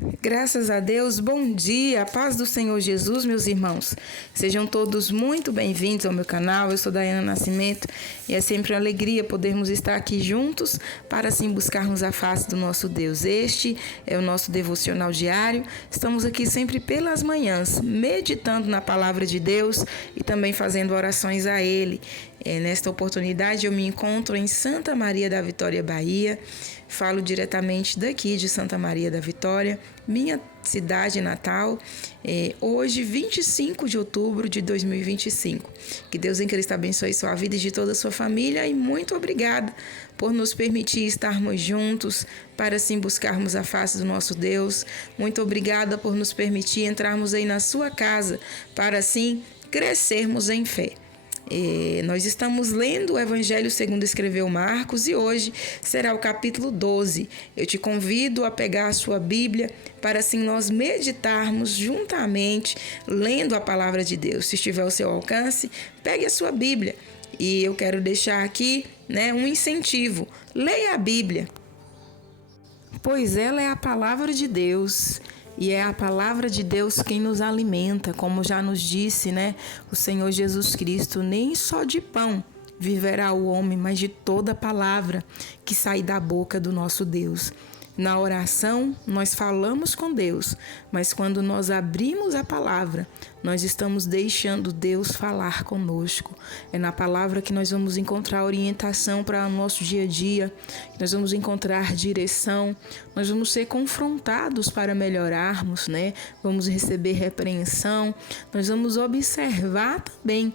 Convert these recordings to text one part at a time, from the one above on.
Graças a Deus, bom dia, a paz do Senhor Jesus, meus irmãos. Sejam todos muito bem-vindos ao meu canal. Eu sou Daiana Nascimento e é sempre uma alegria podermos estar aqui juntos para assim buscarmos a face do nosso Deus. Este é o nosso devocional diário. Estamos aqui sempre pelas manhãs, meditando na palavra de Deus e também fazendo orações a Ele. Nesta oportunidade eu me encontro em Santa Maria da Vitória, Bahia. Falo diretamente daqui de Santa Maria da Vitória, minha cidade natal, hoje 25 de outubro de 2025. Que Deus em Cristo abençoe sua vida e de toda a sua família e muito obrigada por nos permitir estarmos juntos para assim buscarmos a face do nosso Deus. Muito obrigada por nos permitir entrarmos aí na sua casa para assim crescermos em fé. Nós estamos lendo o Evangelho segundo escreveu Marcos e hoje será o capítulo 12. Eu te convido a pegar a sua Bíblia para assim nós meditarmos juntamente lendo a palavra de Deus. Se estiver ao seu alcance, pegue a sua Bíblia e eu quero deixar aqui um incentivo. Leia a Bíblia, pois ela é a palavra de Deus. E é a palavra de Deus quem nos alimenta, como já nos disse, o Senhor Jesus Cristo, nem só de pão viverá o homem, mas de toda palavra que sai da boca do nosso Deus. Na oração, nós falamos com Deus, mas quando nós abrimos a palavra, nós estamos deixando Deus falar conosco. É na palavra que nós vamos encontrar orientação para o nosso dia a dia, nós vamos encontrar direção, nós vamos ser confrontados para melhorarmos, Vamos receber repreensão, nós vamos observar também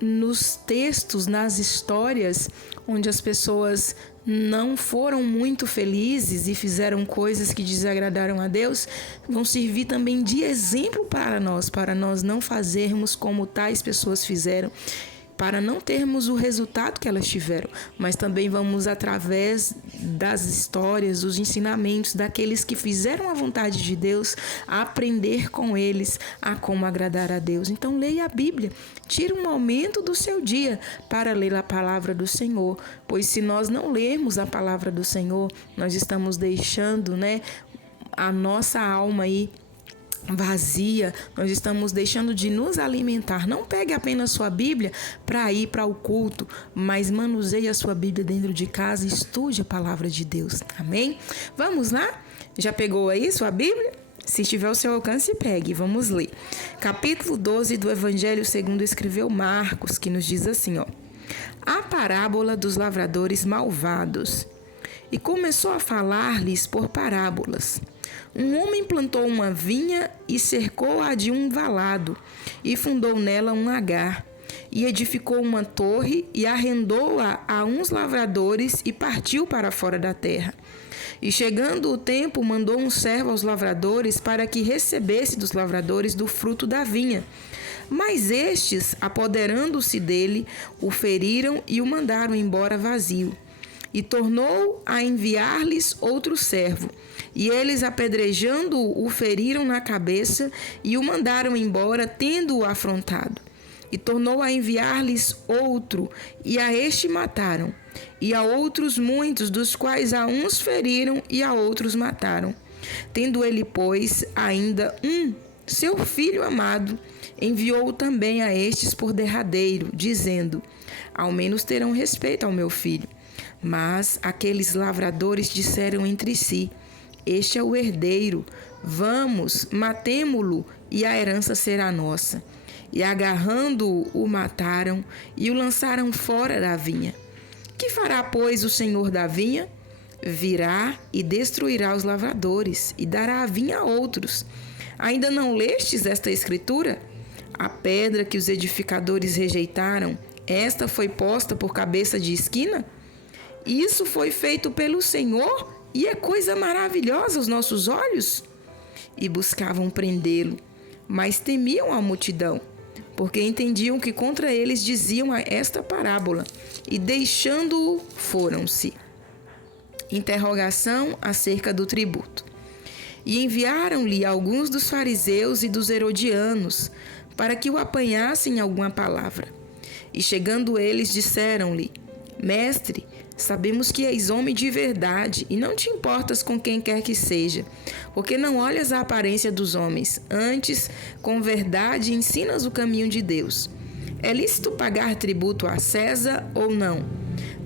nos textos, nas histórias onde as pessoas não foram muito felizes e fizeram coisas que desagradaram a Deus, vão servir também de exemplo para nós não fazermos como tais pessoas fizeram, para não termos o resultado que elas tiveram, mas também vamos, através das histórias, dos ensinamentos daqueles que fizeram a vontade de Deus, aprender com eles a como agradar a Deus. Então leia a Bíblia, tire um momento do seu dia para ler a palavra do Senhor, pois se nós não lermos a palavra do Senhor, nós estamos deixando a nossa alma aí vazia, nós estamos deixando de nos alimentar. Não pegue apenas sua Bíblia para ir para o culto, mas manuseie a sua Bíblia dentro de casa e estude a palavra de Deus. Amém? Vamos lá? Já pegou aí sua Bíblia? Se estiver ao seu alcance, pegue. Vamos ler. Capítulo 12 do Evangelho segundo escreveu Marcos, que nos diz assim, a parábola dos lavradores malvados. E começou a falar-lhes por parábolas. Um homem plantou uma vinha e cercou-a de um valado, e fundou nela um lagar, e edificou uma torre e arrendou-a a uns lavradores e partiu para fora da terra. E chegando o tempo, mandou um servo aos lavradores para que recebesse dos lavradores do fruto da vinha. Mas estes, apoderando-se dele, o feriram e o mandaram embora vazio. E tornou a enviar-lhes outro servo. E eles, apedrejando-o, o feriram na cabeça e o mandaram embora, tendo-o afrontado. E tornou a enviar-lhes outro, e a este mataram. E a outros muitos, dos quais a uns feriram e a outros mataram. Tendo ele, pois, ainda seu filho amado, enviou-o também a estes por derradeiro, dizendo: ao menos terão respeito ao meu filho. Mas aqueles lavradores disseram entre si: este é o herdeiro, vamos, matemo-lo e a herança será nossa. E agarrando-o, o mataram e o lançaram fora da vinha. Que fará, pois, o senhor da vinha? Virá e destruirá os lavradores e dará a vinha a outros. Ainda não lestes esta escritura? A pedra que os edificadores rejeitaram, esta foi posta por cabeça de esquina? Isso foi feito pelo Senhor e é coisa maravilhosa aos nossos olhos? E buscavam prendê-lo, mas temiam a multidão, porque entendiam que contra eles diziam esta parábola, e deixando-o, foram-se. Interrogação acerca do tributo. E enviaram-lhe alguns dos fariseus e dos herodianos, para que o apanhassem em alguma palavra. E chegando eles, disseram-lhe: Mestre, Sabemos que és homem de verdade e não te importas com quem quer que seja, porque não olhas a aparência dos homens, antes, com verdade, ensinas o caminho de Deus. É lícito pagar tributo a César ou não?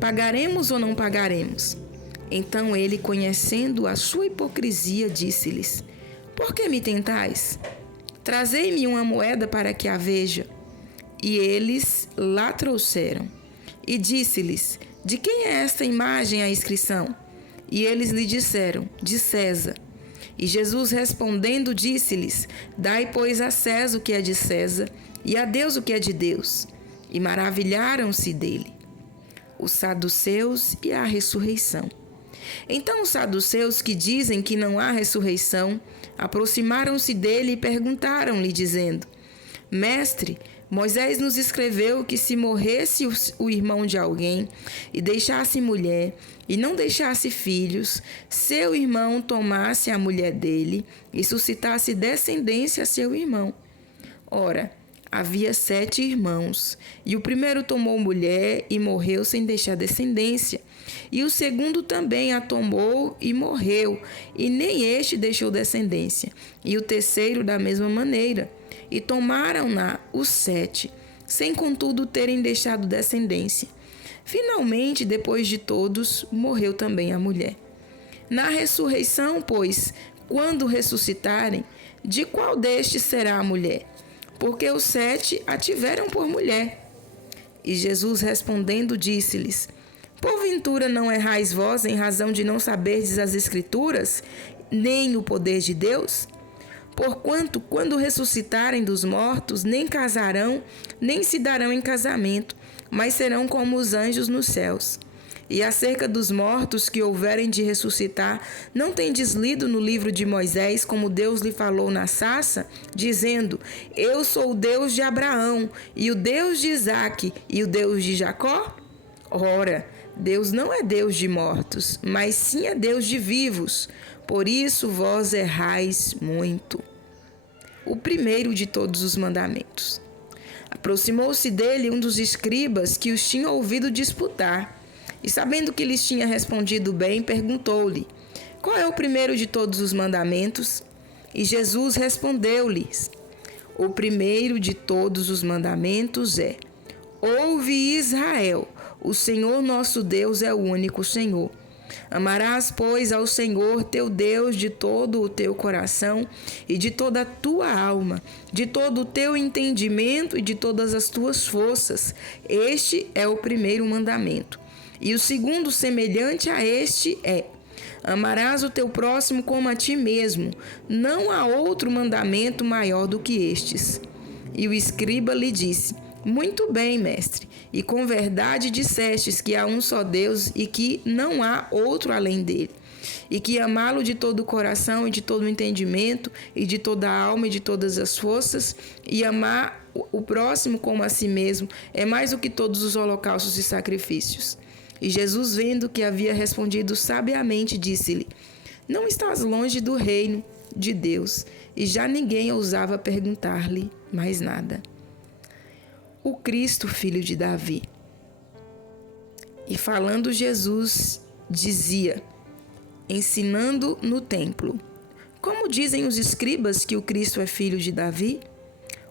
Pagaremos ou não pagaremos? Então ele, conhecendo a sua hipocrisia, disse-lhes: Por que me tentais? Trazei-me uma moeda para que a veja. E eles lá trouxeram. E disse-lhes: De quem é esta imagem a inscrição? E eles lhe disseram: De César. E Jesus respondendo disse-lhes: Dai, pois, a César o que é de César, e a Deus o que é de Deus. E maravilharam-se dele. Os saduceus e a ressurreição. Então os saduceus, que dizem que não há ressurreição, aproximaram-se dele e perguntaram-lhe, dizendo: Mestre, Moisés nos escreveu que se morresse o irmão de alguém e deixasse mulher e não deixasse filhos, seu irmão tomasse a mulher dele e suscitasse descendência a seu irmão. Ora, havia 7 irmãos, e o primeiro tomou mulher e morreu sem deixar descendência, e o segundo também a tomou e morreu, e nem este deixou descendência, e o terceiro da mesma maneira. E tomaram-na os 7, sem contudo terem deixado descendência. Finalmente, depois de todos, morreu também a mulher. Na ressurreição, pois, quando ressuscitarem, de qual destes será a mulher? Porque os 7 a tiveram por mulher. E Jesus respondendo disse-lhes: Porventura não errais vós em razão de não saberdes as Escrituras, nem o poder de Deus? Porquanto, quando ressuscitarem dos mortos, nem casarão, nem se darão em casamento, mas serão como os anjos nos céus. E acerca dos mortos que houverem de ressuscitar, não tendes lido no livro de Moisés, como Deus lhe falou na sarça, dizendo: Eu sou o Deus de Abraão, e o Deus de Isaque, e o Deus de Jacó? Ora, Deus não é Deus de mortos, mas sim é Deus de vivos. Por isso vós errais muito. O primeiro de todos os mandamentos. Aproximou-se dele um dos escribas que os tinha ouvido disputar, e sabendo que lhes tinha respondido bem, perguntou-lhe: Qual é o primeiro de todos os mandamentos? E Jesus respondeu-lhes: O primeiro de todos os mandamentos é: Ouve, Israel, o Senhor nosso Deus é o único Senhor. Amarás, pois, ao Senhor teu Deus de todo o teu coração e de toda a tua alma, de todo o teu entendimento e de todas as tuas forças. Este é o primeiro mandamento. E o segundo, semelhante a este, é: amarás o teu próximo como a ti mesmo. Não há outro mandamento maior do que estes. E o escriba lhe disse: Muito bem, mestre, e com verdade dissestes que há um só Deus e que não há outro além dele, e que amá-lo de todo o coração e de todo o entendimento e de toda a alma e de todas as forças, e amar o próximo como a si mesmo, é mais do que todos os holocaustos e sacrifícios. E Jesus, vendo que havia respondido sabiamente, disse-lhe: Não estás longe do reino de Deus. E já ninguém ousava perguntar-lhe mais nada. O Cristo, filho de Davi. E falando Jesus, dizia, ensinando no templo: Como dizem os escribas que o Cristo é filho de Davi?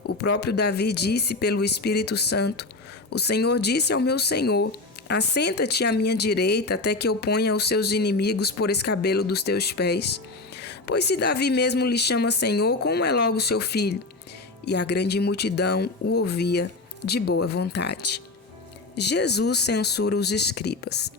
O próprio Davi disse pelo Espírito Santo: O Senhor disse ao meu Senhor: Assenta-te à minha direita até que eu ponha os seus inimigos por escabelo dos teus pés. Pois se Davi mesmo lhe chama Senhor, como é logo seu filho? E a grande multidão o ouvia de boa vontade. Jesus censura os escribas.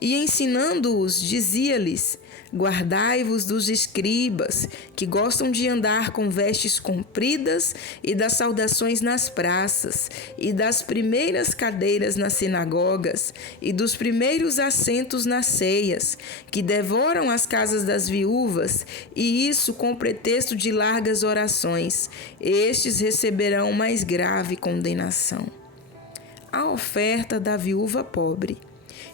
E ensinando-os, dizia-lhes: Guardai-vos dos escribas, que gostam de andar com vestes compridas e das saudações nas praças, e das primeiras cadeiras nas sinagogas, e dos primeiros assentos nas ceias, que devoram as casas das viúvas, e isso com pretexto de largas orações. Estes receberão mais grave condenação. A oferta da viúva pobre.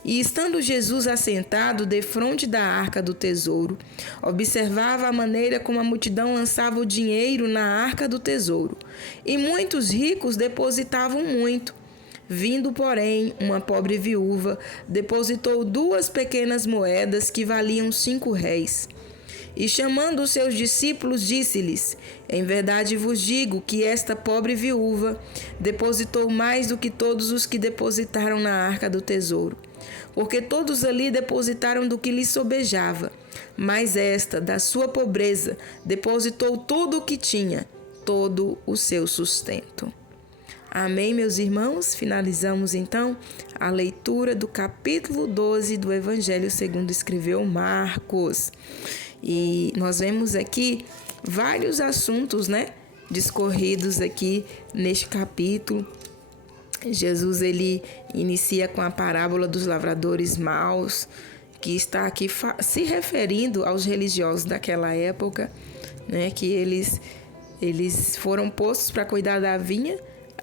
E estando Jesus assentado defronte da arca do tesouro, observava a maneira como a multidão lançava o dinheiro na arca do tesouro. E muitos ricos depositavam muito. Vindo, porém, uma pobre viúva, depositou 2 pequenas moedas que valiam 5 réis. E chamando os seus discípulos, disse-lhes: Em verdade vos digo que esta pobre viúva depositou mais do que todos os que depositaram na arca do tesouro. Porque todos ali depositaram do que lhes sobejava, mas esta, da sua pobreza, depositou tudo o que tinha, todo o seu sustento. Amém, meus irmãos? Finalizamos então a leitura do capítulo 12 do Evangelho segundo escreveu Marcos. E nós vemos aqui vários assuntos, discorridos aqui neste capítulo. Jesus, ele inicia com a parábola dos lavradores maus, que está aqui se referindo aos religiosos daquela época, que eles foram postos para cuidar da vinha.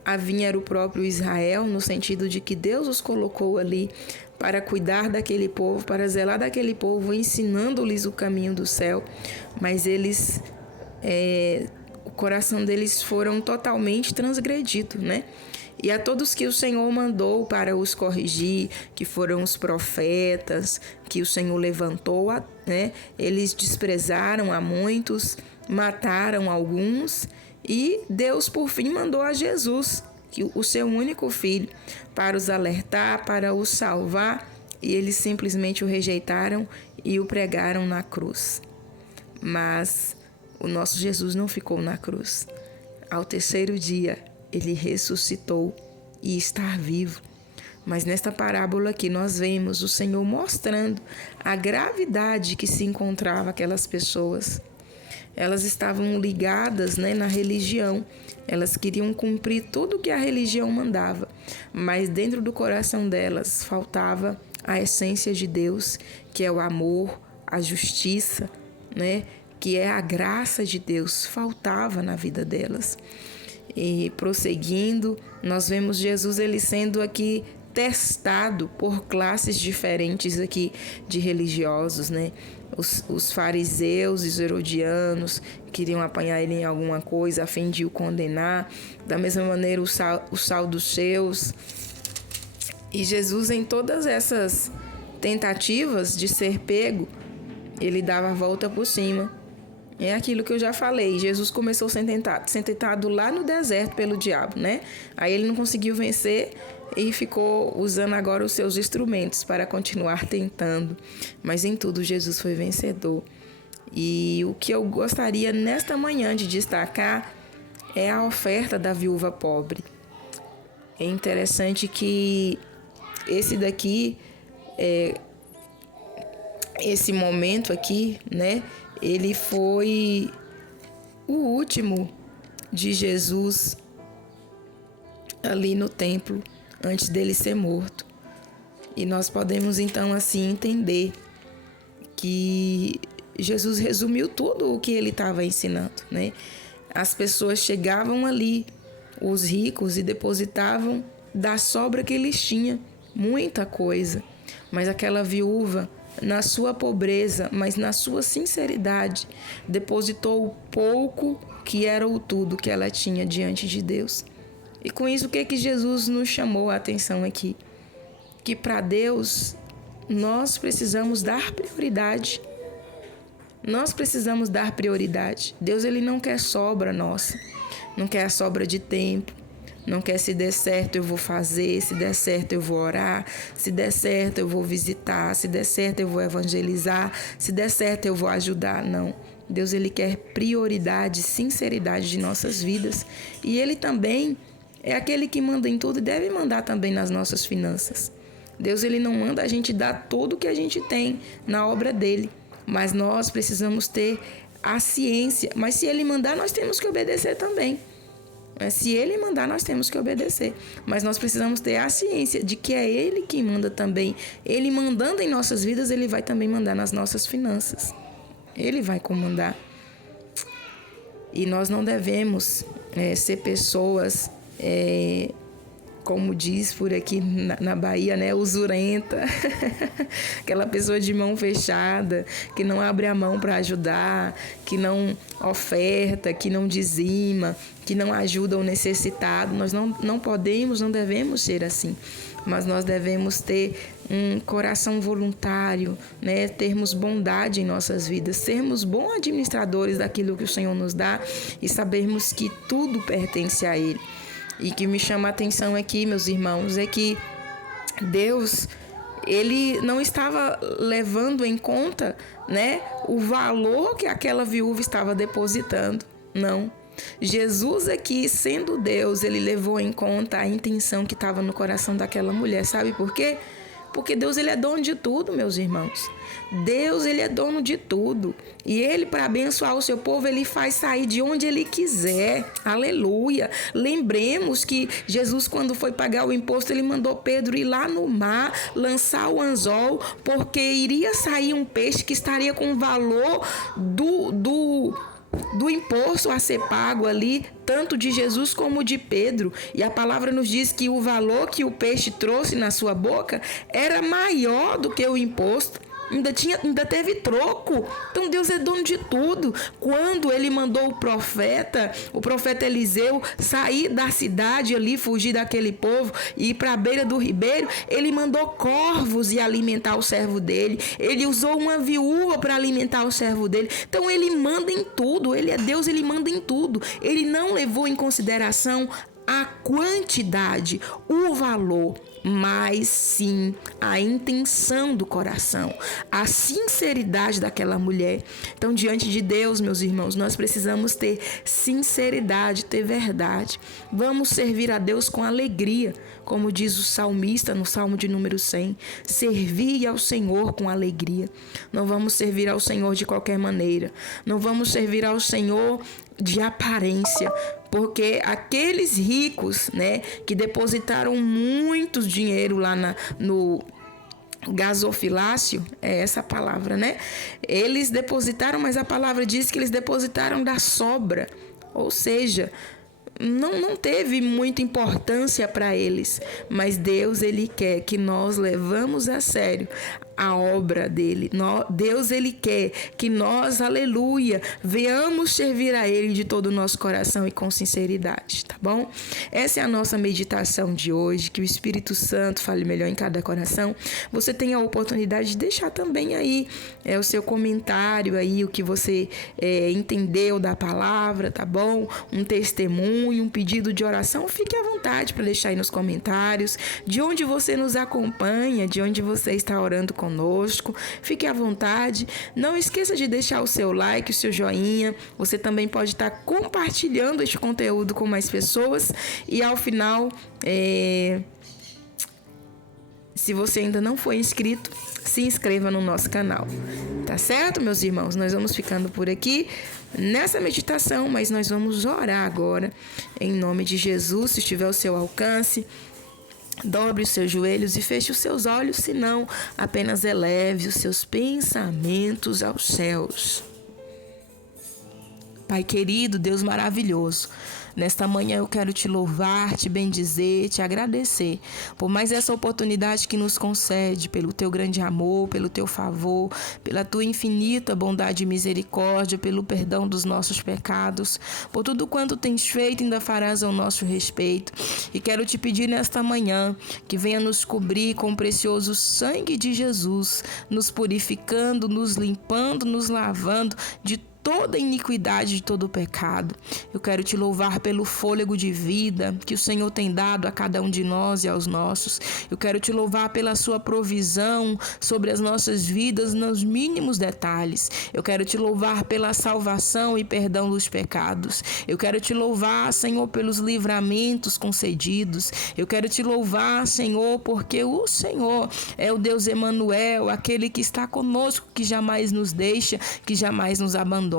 A vinha era o próprio Israel, no sentido de que Deus os colocou ali para cuidar daquele povo, para zelar daquele povo, ensinando-lhes o caminho do céu. Mas o coração deles foram totalmente transgredido, E a todos que o Senhor mandou para os corrigir, que foram os profetas, que o Senhor levantou, eles desprezaram a muitos, mataram alguns, e Deus, por fim, mandou a Jesus, o seu único filho, para os alertar, para os salvar, e eles simplesmente o rejeitaram e o pregaram na cruz. Mas o nosso Jesus não ficou na cruz. Ao 3º dia, ele ressuscitou e está vivo. Mas nesta parábola aqui nós vemos o Senhor mostrando a gravidade que se encontrava aquelas pessoas. Elas estavam ligadas na religião. Elas queriam cumprir tudo o que a religião mandava. Mas dentro do coração delas faltava a essência de Deus, que é o amor, a justiça, que é a graça de Deus. Faltava na vida delas. E prosseguindo, nós vemos Jesus ele sendo aqui testado por classes diferentes aqui de religiosos, Os fariseus e os herodianos queriam apanhar ele em alguma coisa a fim de o condenar. Da mesma maneira, os saduceus. E Jesus, em todas essas tentativas de ser pego, ele dava a volta por cima. É aquilo que eu já falei. Jesus começou sendo tentado lá no deserto pelo diabo, Aí ele não conseguiu vencer e ficou usando agora os seus instrumentos para continuar tentando. Mas em tudo Jesus foi vencedor. E o que eu gostaria nesta manhã de destacar é a oferta da viúva pobre. É interessante que esse momento aqui, ele foi o último de Jesus ali no templo, antes dele ser morto. E nós podemos então assim entender que Jesus resumiu tudo o que ele estava ensinando, As pessoas chegavam ali, os ricos, e depositavam da sobra que eles tinham, muita coisa. Mas aquela viúva, na sua pobreza, mas na sua sinceridade, depositou o pouco que era o tudo que ela tinha diante de Deus. E com isso, o que Jesus nos chamou a atenção aqui? Que para Deus, nós precisamos dar prioridade. Nós precisamos dar prioridade. Deus, ele não quer sobra nossa. Não quer a sobra de tempo. Não quer se der certo eu vou fazer, se der certo eu vou orar, se der certo eu vou visitar, se der certo eu vou evangelizar, se der certo eu vou ajudar. Não. Deus, ele quer prioridade, sinceridade de nossas vidas. E ele também é aquele que manda em tudo e deve mandar também nas nossas finanças. Deus, ele não manda a gente dar tudo o que a gente tem na obra dele, mas nós precisamos ter a ciência. Mas se ele mandar, nós temos que obedecer também. Se ele mandar, nós temos que obedecer. Mas nós precisamos ter a ciência de que é ele que manda também. Ele mandando em nossas vidas, ele vai também mandar nas nossas finanças. Ele vai comandar. E nós não devemos ser pessoas como diz por aqui na Bahia, né, usurenta, aquela pessoa de mão fechada, que não abre a mão para ajudar, que não oferta, que não dizima, que não ajuda o necessitado. Nós não podemos, não devemos ser assim, mas nós devemos ter um coração voluntário, né? Termos bondade em nossas vidas, sermos bons administradores daquilo que o Senhor nos dá e sabermos que tudo pertence a Ele. E que me chama a atenção aqui, meus irmãos, é que Deus, Ele não estava levando em conta, né, o valor que aquela viúva estava depositando, não. Jesus aqui, sendo Deus, Ele levou em conta a intenção que estava no coração daquela mulher. Sabe por quê? Porque Deus, Ele é dono de tudo, meus irmãos. Deus, Ele é dono de tudo. E Ele, para abençoar o seu povo, Ele faz sair de onde Ele quiser. Aleluia. Lembremos que Jesus, quando foi pagar o imposto, Ele mandou Pedro ir lá no mar, lançar o anzol, porque iria sair um peixe que estaria com o valor do imposto a ser pago ali, tanto de Jesus como de Pedro. E a palavra nos diz que o valor que o peixe trouxe na sua boca era maior do que o imposto. Ainda teve troco. Então Deus é dono de tudo. Quando Ele mandou o profeta Eliseu sair da cidade ali, fugir daquele povo e ir para a beira do ribeiro, Ele mandou corvos e alimentar o servo dele. Ele usou uma viúva para alimentar o servo dele. Então Ele manda em tudo. Ele é Deus, Ele manda em tudo. Ele não levou em consideração a quantidade, o valor, mas sim a intenção do coração, a sinceridade daquela mulher. Então, diante de Deus, meus irmãos, nós precisamos ter sinceridade, ter verdade. Vamos servir a Deus com alegria, como diz o salmista no Salmo de número 100. Servir ao Senhor com alegria. Não vamos servir ao Senhor de qualquer maneira. Não vamos servir ao Senhor de aparência, porque aqueles ricos, né, que depositaram muito dinheiro lá no gasofilácio, é essa palavra, né? Eles depositaram, mas a palavra diz que eles depositaram da sobra, ou seja, não teve muita importância para eles, mas Deus, Ele quer que nós levamos a sério a obra dele. Deus, Ele quer que nós, aleluia, venhamos servir a Ele de todo o nosso coração e com sinceridade, tá bom? Essa é a nossa meditação de hoje, que o Espírito Santo fale melhor em cada coração. Você tem a oportunidade de deixar também aí o seu comentário aí, o que você entendeu da palavra, tá bom? Um testemunho, um pedido de oração, fique à vontade para deixar aí nos comentários, de onde você nos acompanha, de onde você está orando conosco, fique à vontade. Não esqueça de deixar o seu like, o seu joinha. Você também pode estar compartilhando este conteúdo com mais pessoas. E ao final, se você ainda não foi inscrito, se inscreva no nosso canal. Tá certo, meus irmãos? Nós vamos ficando por aqui nessa meditação, mas nós vamos orar agora em nome de Jesus. Se estiver ao seu alcance, dobre os seus joelhos e feche os seus olhos, se não, apenas eleve os seus pensamentos aos céus. Pai querido, Deus maravilhoso, nesta manhã eu quero te louvar, te bendizer, te agradecer por mais essa oportunidade que nos concede, pelo teu grande amor, pelo teu favor, pela tua infinita bondade e misericórdia, pelo perdão dos nossos pecados, por tudo quanto tens feito e ainda farás ao nosso respeito. E quero te pedir nesta manhã que venha nos cobrir com o precioso sangue de Jesus, nos purificando, nos limpando, nos lavando de toda iniquidade, de todo pecado. Eu quero te louvar pelo fôlego de vida que o Senhor tem dado a cada um de nós e aos nossos. Eu quero te louvar pela sua provisão sobre as nossas vidas nos mínimos detalhes. Eu quero te louvar pela salvação e perdão dos pecados. Eu quero te louvar, Senhor, pelos livramentos concedidos. Eu quero te louvar, Senhor, porque o Senhor é o Deus Emanuel, aquele que está conosco, que jamais nos deixa, que jamais nos abandona.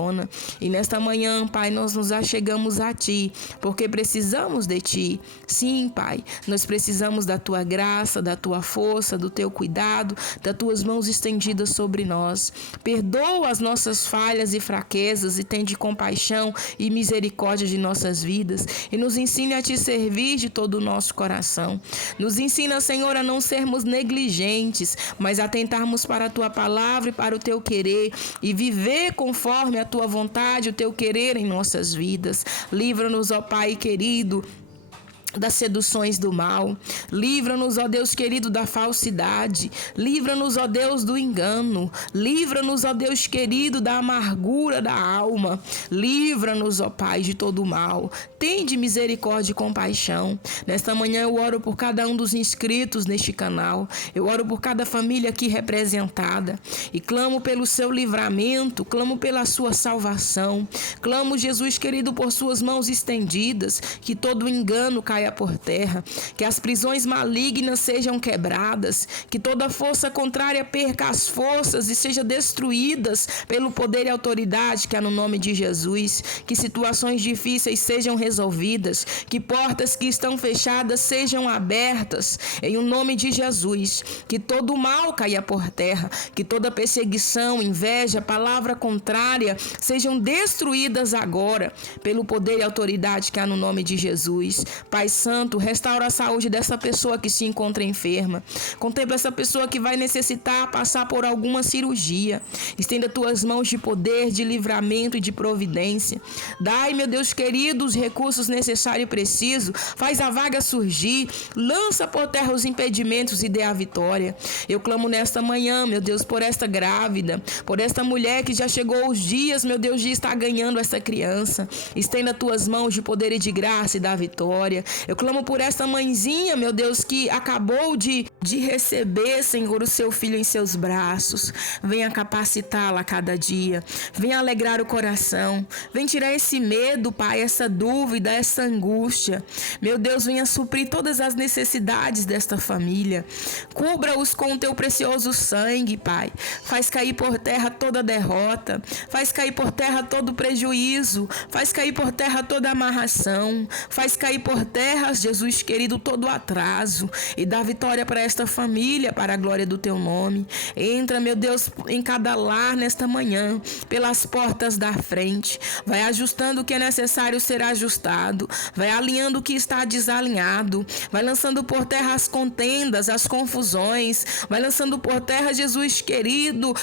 E nesta manhã, Pai, nós nos achegamos a Ti porque precisamos de Ti. Sim, Pai, nós precisamos da Tua graça, da Tua força, do Teu cuidado, das Tuas mãos estendidas sobre nós. Perdoa as nossas falhas e fraquezas e tende compaixão e misericórdia de nossas vidas e nos ensine a Te servir de todo o nosso coração. Nos ensina, Senhor, a não sermos negligentes, mas atentarmos para a Tua palavra e para o Teu querer e viver conforme a Tua vontade, o Teu querer em nossas vidas. Livra-nos, ó Pai querido, das seduções do mal. Livra-nos, ó Deus querido, da falsidade. Livra-nos, ó Deus, do engano. Livra-nos, ó Deus querido, da amargura da alma. Livra-nos, ó Pai, de todo o mal. Tende misericórdia e compaixão. Nesta manhã eu oro por cada um dos inscritos neste canal. Eu oro por cada família aqui representada. E clamo pelo seu livramento, clamo pela sua salvação. Clamo, Jesus querido, por suas mãos estendidas, que todo engano caia por terra, que as prisões malignas sejam quebradas, que toda força contrária perca as forças e seja destruídas pelo poder e autoridade que há no nome de Jesus, que situações difíceis sejam resolvidas, que portas que estão fechadas sejam abertas, em o nome de Jesus, que todo mal caia por terra, que toda perseguição, inveja, palavra contrária sejam destruídas agora, pelo poder e autoridade que há no nome de Jesus. Pai Santo, restaura a saúde dessa pessoa que se encontra enferma. Contempla essa pessoa que vai necessitar passar por alguma cirurgia. Estenda tuas mãos de poder, de livramento e de providência. Dai, meu Deus querido, os recursos necessários e precisos. Faz a vaga surgir. Lança por terra os impedimentos e dê a vitória. Eu clamo nesta manhã, meu Deus, por esta grávida, por esta mulher que já chegou aos dias, meu Deus, de estar ganhando essa criança. Estenda tuas mãos de poder e de graça e da vitória. Eu clamo por esta mãezinha, meu Deus, que acabou de receber, Senhor, o seu filho em seus braços. Venha capacitá-la a cada dia. Venha alegrar o coração. Venha tirar esse medo, Pai, essa dúvida, essa angústia. Meu Deus, venha suprir todas as necessidades desta família. Cubra-os com o teu precioso sangue, Pai. Faz cair por terra toda derrota. Faz cair por terra todo prejuízo. Faz cair por terra toda amarração. Faz cair por terra, Jesus querido, todo atraso e dá vitória para esta família, para a glória do teu nome. Entra, meu Deus, em cada lar nesta manhã, pelas portas da frente. Vai ajustando o que é necessário ser ajustado. Vai alinhando o que está desalinhado. Vai lançando por terra as contendas, as confusões. Vai lançando por terra, Jesus querido,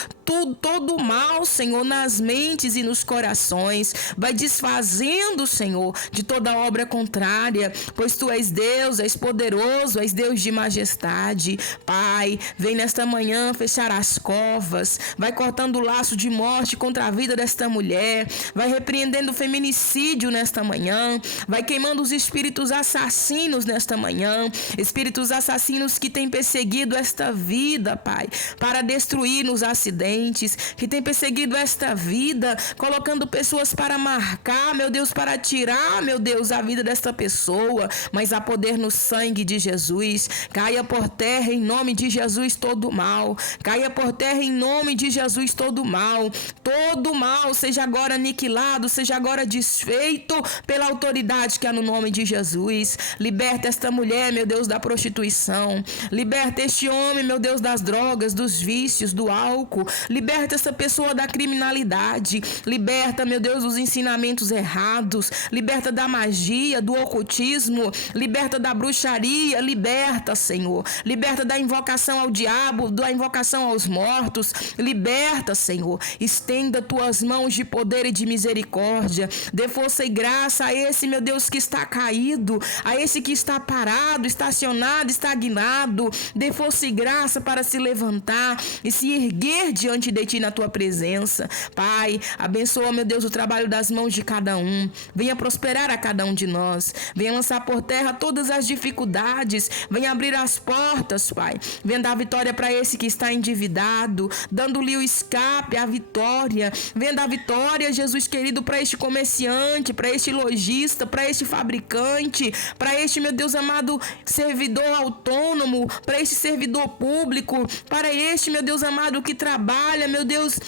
todo o mal, Senhor, nas mentes e nos corações. Vai desfazendo, Senhor, de toda obra contrária, pois Tu és Deus, és poderoso, és Deus de majestade. Pai, vem nesta manhã fechar as covas, vai cortando o laço de morte contra a vida desta mulher, vai repreendendo o feminicídio nesta manhã, vai queimando os espíritos assassinos nesta manhã, espíritos assassinos que têm perseguido esta vida, Pai, para destruir nos acidentes, que têm perseguido esta vida, colocando pessoas para marcar, meu Deus, para tirar, meu Deus, a vida desta pessoa, mas há poder no sangue de Jesus. Caia por terra em nome de Jesus todo mal. Caia por terra em nome de Jesus todo mal. Todo mal seja agora aniquilado, seja agora desfeito pela autoridade que há no nome de Jesus. Liberta esta mulher, meu Deus, da prostituição. Liberta este homem, meu Deus, das drogas, dos vícios, do álcool. Liberta essa pessoa da criminalidade. Liberta, meu Deus, dos ensinamentos errados. Liberta da magia, do ocultismo. Liberta da bruxaria. Liberta, Senhor. Liberta da invocação ao diabo, da invocação aos mortos. Liberta, Senhor. Estenda tuas mãos de poder e de misericórdia. Dê força e graça a esse, meu Deus, que está caído, a esse que está parado, estacionado, estagnado. Dê força e graça para se levantar e se erguer diante de Ti na Tua presença. Pai, abençoa, meu Deus, o trabalho das mãos de cada um. Venha prosperar a cada um de nós. Venha lançar por terra todas as dificuldades. Venha abrir as portas, Pai. Venha dar vitória para esse que está endividado, dando-lhe o escape, a vitória. Venha dar vitória, Jesus querido, para este comerciante, para este lojista, para este fabricante, para este, meu Deus amado, servidor autônomo, para este servidor público, para este, meu Deus amado, que trabalha, meu Deus,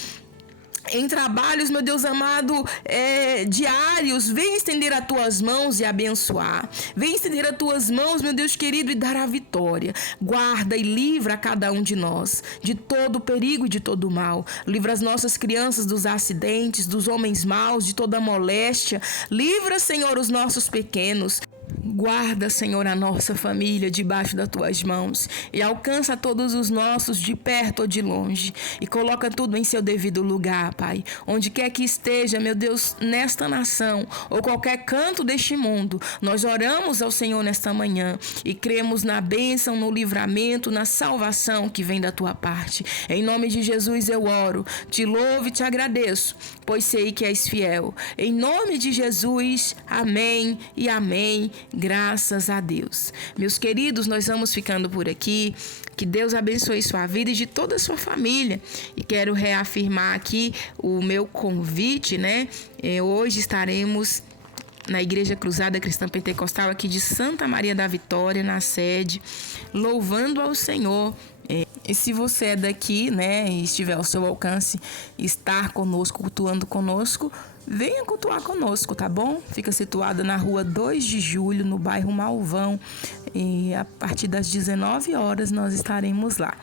em trabalhos, meu Deus amado, diários. Vem estender as tuas mãos e abençoar. Vem estender as tuas mãos, meu Deus querido, e dar a vitória. Guarda e livra a cada um de nós de todo perigo e de todo mal. Livra as nossas crianças dos acidentes, dos homens maus, de toda moléstia. Livra, Senhor, os nossos pequenos. Guarda, Senhor, a nossa família debaixo das tuas mãos e alcança todos os nossos de perto ou de longe e coloca tudo em seu devido lugar, Pai. Onde quer que esteja, meu Deus, nesta nação ou qualquer canto deste mundo, nós oramos ao Senhor nesta manhã e cremos na bênção, no livramento, na salvação que vem da tua parte. Em nome de Jesus eu oro, te louvo e te agradeço, pois sei que és fiel. Em nome de Jesus, amém e amém. Graças a Deus. Meus queridos, nós vamos ficando por aqui. Que Deus abençoe sua vida e de toda a sua família. E quero reafirmar aqui o meu convite, né? Hoje estaremos na Igreja Cruzada Cristã Pentecostal aqui de Santa Maria da Vitória, na sede, louvando ao Senhor. E se você é daqui, né, e estiver ao seu alcance estar conosco, cultuando conosco, venha cultuar conosco, tá bom? Fica situada na rua 2 de julho, no bairro Malvão. E a partir das 19 horas nós estaremos lá.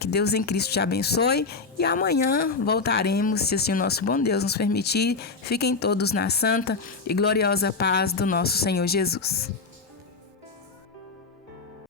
Que Deus em Cristo te abençoe. E amanhã voltaremos, se assim o nosso bom Deus nos permitir. Fiquem todos na santa e gloriosa paz do nosso Senhor Jesus.